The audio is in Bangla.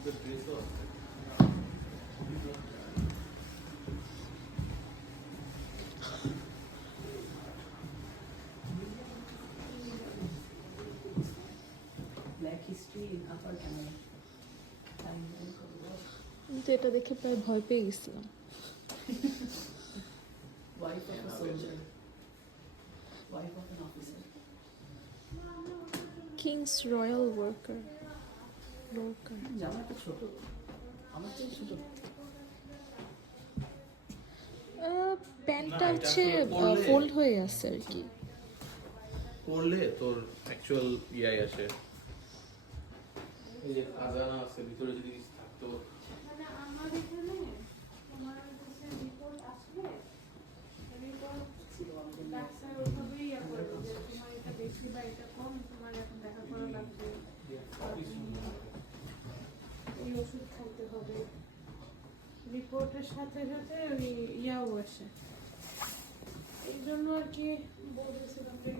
কিন্তু এটা দেখে প্রায় ভয় পেয়ে গেছিলাম। কিংস রয়্যাল ওয়ার্কার প্যান্টটা হচ্ছে ফোল্ড হয়ে আছে আর কি, পরলে তোর অ্যাকচুয়াল ইয়াই আসে। এই যে খাজানা আছে ভিতরে, যদি থাকতো মানে আমার এখানে তোমার কাছে রিপোর্ট আসলে রিপোর্ট ডাক্তার ওইভাবেই ইয়ে করবে যে তোমার এটা বেশি বা এটা কম, তোমার এখন দেখা করা লাগবে, এই ওষুধ খাইতে হবে। রিপোর্টের সাথে সাথে ওই ইয়াও আসে, এই জন্য আর কি বলেছিলাম যে